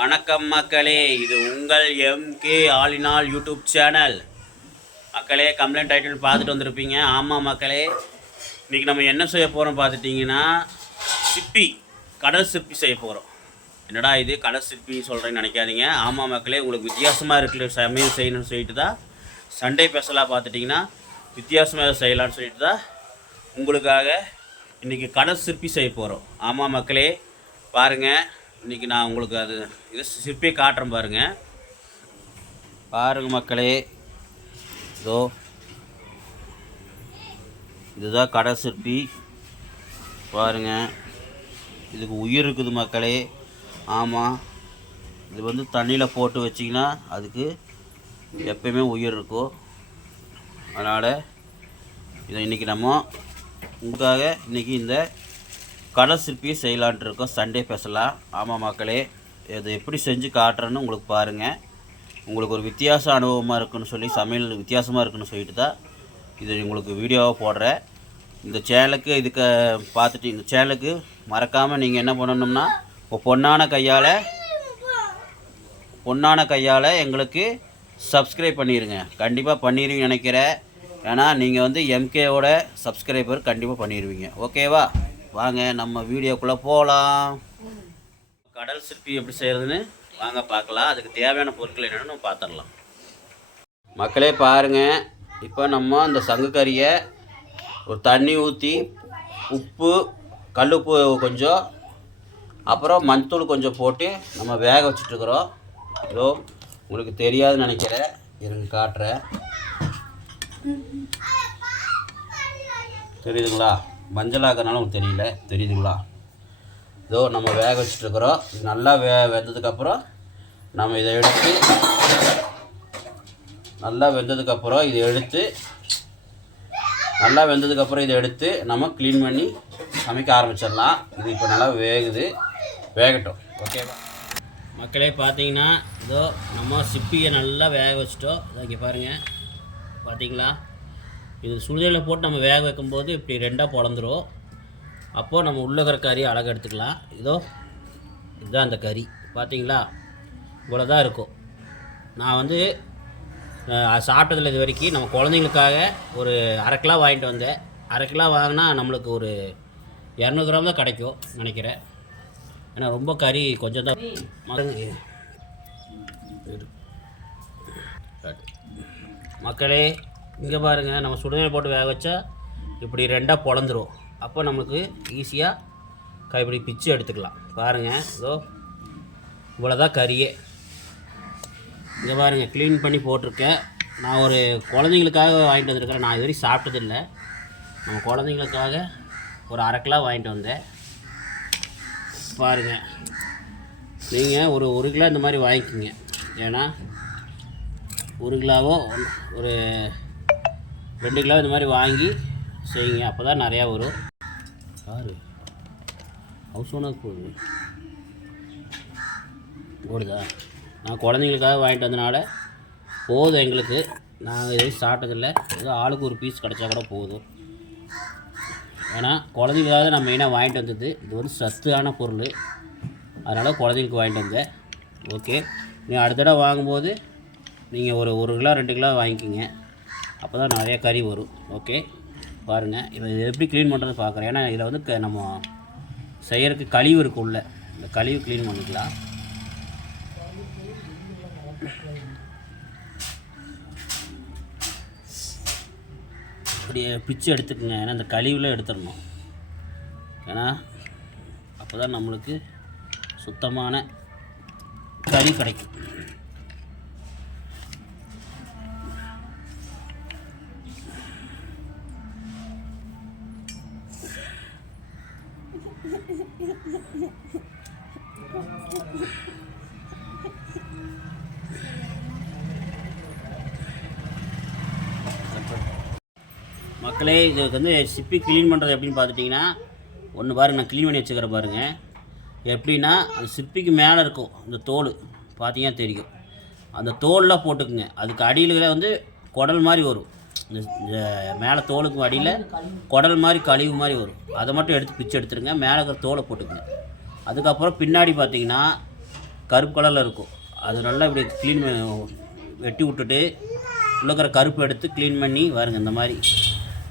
வணக்கம் மக்களே, இது உங்கள் MK all in all YouTube channel. மக்களே, கம்ப்ளைண்ட் டைட்டில் பார்த்துட்டு வந்திருப்பீங்க. ஆமாம் மக்களே, இன்றைக்கி நம்ம என்ன செய்ய போகிறோம் பார்த்துட்டிங்கன்னா, சிப்பி, கடல் சிற்பி செய்ய போகிறோம். என்னடா இது கடல் சிற்பி சொல்கிறேன்னு நினைக்காதீங்க. ஆமாம் மக்களே, உங்களுக்கு வித்தியாசமாக இருக்கிற சமையல் செய்யணும்னு சொல்லிட்டு தான் சண்டே ஸ்பெஷலாக பார்த்துட்டிங்கன்னா வித்தியாசமாக செய்யலான்னு சொல்லிட்டு தான் உங்களுக்காக இன்றைக்கி கடல் சிற்பி செய்ய போகிறோம். ஆமாம் மக்களே, பாருங்கள், இன்றைக்கி நான் உங்களுக்கு அது இது சிற்பியை காட்டுறேன் பாருங்கள் மக்களே. இதோ இதுதான் கடல் சிற்பி பாருங்கள். இதுக்கு உயிர் இருக்குது மக்களே. ஆமாம், இது தண்ணியில் போட்டு வச்சிங்கன்னா அதுக்கு எப்பயுமே உயிர் இருக்கும். அதனால் இதை இன்றைக்கி நம்ம உங்களுக்காக இன்றைக்கி இந்த கடல் சிற்பியை செய்யலான்ட்டு இருக்கோம் சண்டே ஸ்பெஷலாக. ஆமாம் மக்களே, இது எப்படி செஞ்சு காட்டுறேன்னு உங்களுக்கு பாருங்கள். உங்களுக்கு ஒரு வித்தியாச அனுபவமாக இருக்குன்னு சொல்லி, சமையல் வித்தியாசமாக இருக்குன்னு சொல்லிட்டு தான் இது உங்களுக்கு வீடியோவாக போடுறேன். இந்த சேனலுக்கு இதுக்கு பார்த்துட்டு இந்த சேனலுக்கு மறக்காமல் நீங்கள் என்ன பண்ணணும்னா பொண்ணான கையால் எங்களுக்கு சப்ஸ்கிரைப் பண்ணிடுங்க. கண்டிப்பாக பண்ணிடுவீங்க நினைக்கிறேன். ஏன்னா நீங்கள் எம்கேவோட சப்ஸ்கிரைபர் கண்டிப்பாக பண்ணிடுவீங்க. ஓகேவா? வாங்க நம்ம வீடியோக்குள்ளே போகலாம். கடல் சிற்பி எப்படி செய்கிறதுன்னு வாங்க பார்க்கலாம். அதுக்கு தேவையான பொருட்கள் என்னென்னு நம்ம பார்த்துடலாம். மக்களே பாருங்கள், இப்போ நம்ம இந்த சங்குக்கறியை ஒரு தண்ணி ஊற்றி உப்பு, கல்லுப்பு கொஞ்சம், அப்புறம் மஞ்சத்தூள் கொஞ்சம் போட்டு நம்ம வேக வச்சுட்ருக்குறோம். இதோ உங்களுக்கு தெரியாதுன்னு நினைக்கிறேன், இருங்க காட்டுறேன். தெரியுதுங்களா? மஞ்சளாக்கிறனால உங்களுக்கு தெரியுதுங்களா? இதோ நம்ம வேக வச்சுட்ருக்குறோம். இது நல்லா வெந்ததுக்கப்புறம் நம்ம இதை எடுத்து நல்லா வெந்ததுக்கப்புறம் இதை எடுத்து நம்ம க்ளீன் பண்ணி சமைக்க ஆரம்பிச்சிடலாம். இது இப்போ நல்லா வேகட்டும். ஓகேவா மக்களே? பார்த்தீங்கன்னா இதோ நம்ம சிப்பியை நல்லா வேக வச்சிட்டோம். இங்கே பாருங்கள், பார்த்தீங்களா? இது சுடுதண்ணியில் போட்டு நம்ம வேக வைக்கும்போது இப்படி ரெண்டாக பொழந்துரும். அப்போது நம்ம உள்ள இருக்கிற கறி அழகாக எடுத்துக்கலாம். இதுதான் அந்த கறி. பார்த்தீங்களா? இவ்வளோ தான் இருக்கும். நான் சாப்பிட்டதில் இது வரைக்கும் நம்ம குழந்தைங்களுக்காக ஒரு 1/2 கிலோ வாங்கிட்டு வந்தேன். 1/2 கிலோ வாங்கினா நம்மளுக்கு ஒரு 200 கிராம் தான் கிடைக்கும் நினைக்கிறேன். ஏன்னா ரொம்ப கறி கொஞ்சம் தான். மக்களே இங்கே பாருங்கள், நம்ம சுடுதண்ணி போட்டு வேக வச்சா இப்படி ரெண்டாக பொழந்துரும். அப்போ நம்மளுக்கு ஈஸியாக கைப்பிடி பிச்சு எடுத்துக்கலாம். பாருங்கள், இதோ இவ்வளோதான் கறியே. இங்கே பாருங்கள், க்ளீன் பண்ணி போட்டிருக்கேன். நான் ஒரு குழந்தைங்களுக்காக வாங்கிட்டு வந்திருக்கிறேன். நான் இது வரைக்கும் சாப்பிட்டதில்லை. நம்ம குழந்தைங்களுக்காக ஒரு 1/2 கிலோ வாங்கிட்டு வந்தேன். பாருங்கள், நீங்கள் ஒரு 1 கிலோ இந்த மாதிரி வாங்கிக்கோங்க. ஏன்னா 1 கிலோவோ ஒரு 2 கிலோ இந்த மாதிரி வாங்கி செய்யுங்க. அப்போ தான் நிறையா வரும். யார் ஹவுஸ் ஓனர் ஓடுதா? நான் குழந்தைங்களுக்காக வாங்கிட்டு வந்தனால போதும் எங்களுக்கு. நாங்கள் எதுவும் சாப்பிட்டதில்லை. ஏதோ ஆளுக்கு ஒரு பீஸ் கிடச்சா கூட போதும். ஏன்னா குழந்தைங்களுக்காக நான் மெயினாக வாங்கிட்டு வந்தது. இது சத்தான பொருள், அதனால் குழந்தைங்களுக்கு வாங்கிட்டு வந்தேன். ஓகே, நீங்கள் அடுத்த தடவை வாங்கும்போது நீங்கள் ஒரு 1 கிலோ 2 கிலோ வாங்கிக்கிங்க. அப்போ தான் நிறைய கறி வரும். ஓகே, பாருங்கள். இதை எப்படி க்ளீன் பண்ணுறது பார்க்குறேன். ஏன்னா இதில் நம்ம செய்கிறதுக்கு கழிவு இருக்குது உள்ள. இந்த கழிவு க்ளீன் பண்ணிக்கலாம். இப்படி பிச்சு எடுத்துக்கோங்க. ஏன்னா இந்த கழிவுலாம் எடுத்துடணும். ஏன்னா அப்போ தான் நம்மளுக்கு சுத்தமான கறி கிடைக்கும். மக்களே, இதுக்கு சிப்பி க்ளீன் பண்ணுறது எப்படின்னு பார்த்துட்டிங்கன்னா, ஒன்று பாருங்கள், நான் க்ளீன் பண்ணி வச்சுக்கிறேன் பாருங்கள். எப்படின்னா, அந்த சிப்பிக்கு மேலே இருக்கும் இந்த தோல், பார்த்தீங்கன்னா தெரியும். அந்த தோல்லாம் போட்டுக்குங்க. அதுக்கு அடியில் குடல் மாதிரி வரும். இந்த மேலே தோலுக்கு அடியில் குடல் மாதிரி கழிவு மாதிரி வரும். அதை மட்டும் எடுத்து பிச்சு எடுத்துருங்க. மேலே இருக்கிற தோலை போட்டுக்குங்க. அதுக்கப்புறம் பின்னாடி பார்த்தீங்கன்னா கருப்பு கலரில் இருக்கும். அது நல்லா இப்படி க்ளீன் வெட்டி விட்டுட்டு உள்ள இருக்கிற கருப்பு எடுத்து க்ளீன் பண்ணி பாருங்கள். இந்த மாதிரி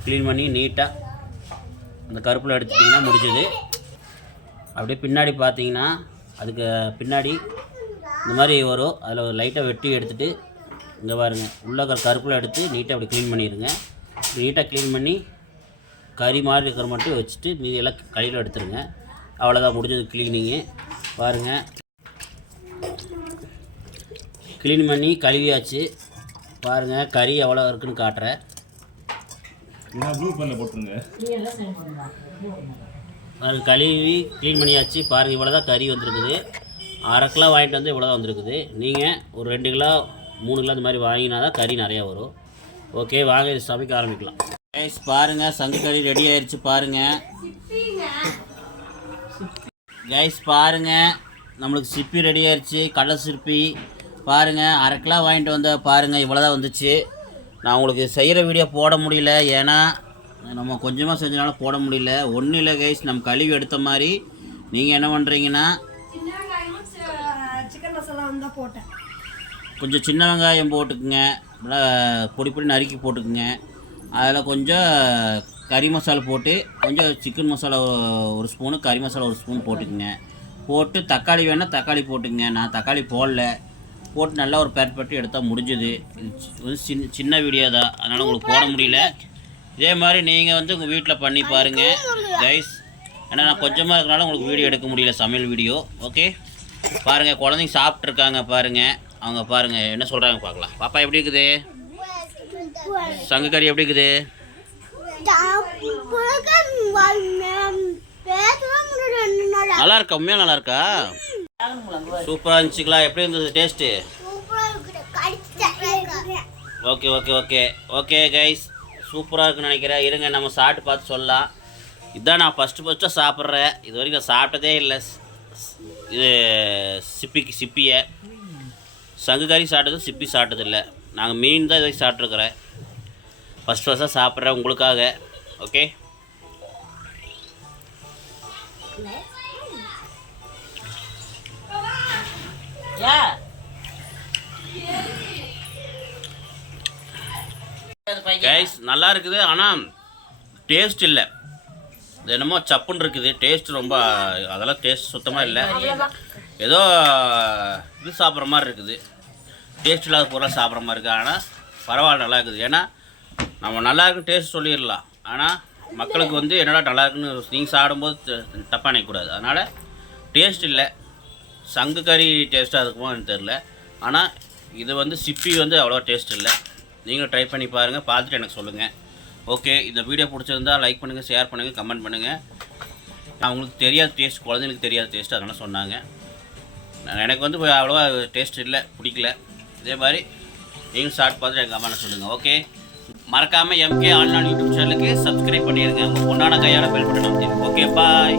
க்ளீன் பண்ணி நீட்டாக அந்த கருப்பில் எடுத்துட்டிங்கன்னா முடிஞ்சது. அப்படியே பின்னாடி பார்த்தீங்கன்னா அதுக்கு பின்னாடி இந்த மாதிரி வரும். அதில் லைட்டாக வெட்டி எடுத்துகிட்டு இங்கே பாருங்கள் உள்ள இருக்கிற கருப்பில் எடுத்து நீட்டாக அப்படி க்ளீன் பண்ணிடுங்க. நீட்டாக க்ளீன் பண்ணி கறி மாதிரி இருக்கிற மட்டும் வச்சுட்டு மீதி எல்லாம் கையில் எடுத்துருங்க. அவ்வளோதான் முடிஞ்சது க்ளீனிங்கு. பாருங்கள் க்ளீன் பண்ணி கழுவியாச்சு. பாருங்கள் கறி எவ்வளோ இருக்குதுன்னு காட்டுறேன். அது கழுவி க்ளீன் பண்ணியாச்சு. பாருங்கள் இவ்வளோ தான் கறி வந்துருக்குது. 1/2 கிலோ வாங்கிட்டு வந்து இவ்வளோ தான் வந்துருக்குது. நீங்கள் ஒரு 2 கிலோ 3 கிலோ இந்த மாதிரி வாங்கினா தான் கறி நிறையா வரும். ஓகே வாங்க இது சமைக்க ஆரம்பிக்கலாம். கைஸ் பாருங்கள் சங்கு கறி ரெடி ஆயிடுச்சு. பாருங்கள் கைஸ் பாருங்கள் நம்மளுக்கு சிப்பி ரெடி ஆயிடுச்சு. கடல் சிப்பி பாருங்கள் 1/2 கிலோ வாங்கிட்டு வந்த பாருங்கள் இவ்வளோ தான் வந்துச்சு. நான் உங்களுக்கு செய்கிற வீடியோ போட முடியல, ஏன்னா நம்ம கொஞ்சமாக செஞ்சனால போட முடியல. ஒன்றும் இல்லை கைஸ், நம்ம கழுவி எடுத்த மாதிரி நீங்கள் என்ன பண்ணுறீங்கன்னா சிக்கன் மசாலா வந்து போட்டேன். கொஞ்சம் சின்ன வெங்காயம் போட்டுக்குங்க, நல்லா பொடி பொடி நறுக்கி போட்டுக்குங்க. அதில் கொஞ்சம் கறி மசாலா போட்டு கொஞ்சம் சிக்கன் மசாலா 1 ஸ்பூனு, கறி மசாலா 1 ஸ்பூன் போட்டுக்குங்க. போட்டு தக்காளி வேணால் தக்காளி போட்டுக்குங்க. நான் தக்காளி போடல. போட்டு நல்லா ஒரு பட்டு எடுத்தால் முடிஞ்சுது. இது சின்ன வீடியோ தான், அதனால் உங்களுக்கு போட முடியல. இதே மாதிரி நீங்கள் வந்து உங்கள் வீட்டில் பண்ணி பாருங்கள் கைஸ். ஏன்னா நான் கொஞ்சமாக இருக்கிறனால உங்களுக்கு வீடியோ எடுக்க முடியல, சமையல் வீடியோ. ஓகே பாருங்கள் குழந்தைங்க சாப்பிட்ருக்காங்க. பாருங்கள் அவங்க பாருங்கள் என்ன சொல்கிறாங்க பார்க்கலாம். பாப்பா எப்படி இருக்குது? சங்கு கறி எப்படி இருக்குது? நல்லா இருக்கா? உண்மையாக நல்லா இருக்கா? சூப்பராக இருந்துச்சுங்களா? எப்படி இருந்தது taste? Okay okay okay okay guys, சூப்பராக இருக்குன்னு நினைக்கிறேன். இருங்க நம்ம சாப்பிட்டு பார்த்து சொல்லலாம். இதுதான் நான் ஃபஸ்ட்டாக சாப்பிட்றேன். இது வரைக்கும் நான் சாப்பிட்டதே இல்லை. இது சிப்பியை சங்கு கறி சாப்பிட்டது, சிப்பி சாப்பிட்டதில்லை. நாங்கள் மீன் தான் இது வரைக்கும் சாப்பிட்ருக்குறேன். ஃபஸ்ட்டாக சாப்பிட்றேன் உங்களுக்காக. ஓகே கைஸ் நல்லா இருக்குது, ஆனால் டேஸ்ட் இல்லை. இது என்னமோ சப்புன்னு இருக்குது. டேஸ்ட் ரொம்ப அதெல்லாம் டேஸ்ட் சுத்தமாக இல்லை. ஏதோ இது சாப்பிட்ற மாதிரி இருக்குது. டேஸ்ட் இல்லாத பொருளாக சாப்பிட்ற மாதிரி இருக்குது. ஆனால் பரவாயில்ல நல்லா இருக்குது. ஏன்னா நம்ம நல்லா இருக்குன்னு டேஸ்ட் சொல்லிடலாம், ஆனால் மக்களுக்கு வந்து என்னடா நல்லா இருக்குன்னு நீங்கள் சாப்பிடும்போது தப்பாக நினைக்கக்கூடாது. அதனால் டேஸ்ட் இல்லை. சங்கு கறி டேஸ்ட்டாக இருக்குமோ எனக்கு தெரில. ஆனால் இது வந்து சிப்பி வந்து அவ்வளோ டேஸ்ட் இல்லை. நீங்களும் ட்ரை பண்ணி பாருங்கள், பார்த்துட்டு எனக்கு சொல்லுங்கள். ஓகே இந்த வீடியோ பிடிச்சிருந்தால் லைக் பண்ணுங்கள், ஷேர் பண்ணுங்கள், கமெண்ட் பண்ணுங்கள். அவங்களுக்கு தெரியாத டேஸ்ட், குழந்தைங்களுக்கு தெரியாத டேஸ்ட் அதெல்லாம் சொன்னாங்க. எனக்கு வந்து அவ்வளோவா டேஸ்ட் இல்லை, பிடிக்கல. இதே மாதிரி நீங்களும் சாப்பிட்டு பார்த்துட்டு எனக்கு கமெண்ட் சொல்லுங்கள். ஓகே மறக்காமல் MK ஆன்லைன் யூடியூப் சேனலுக்கு சப்ஸ்கிரைப் பண்ணிடுங்க. உங்கள் பொண்ணான கையால் பெல் பட்டன் அமைத்து. Okay bye.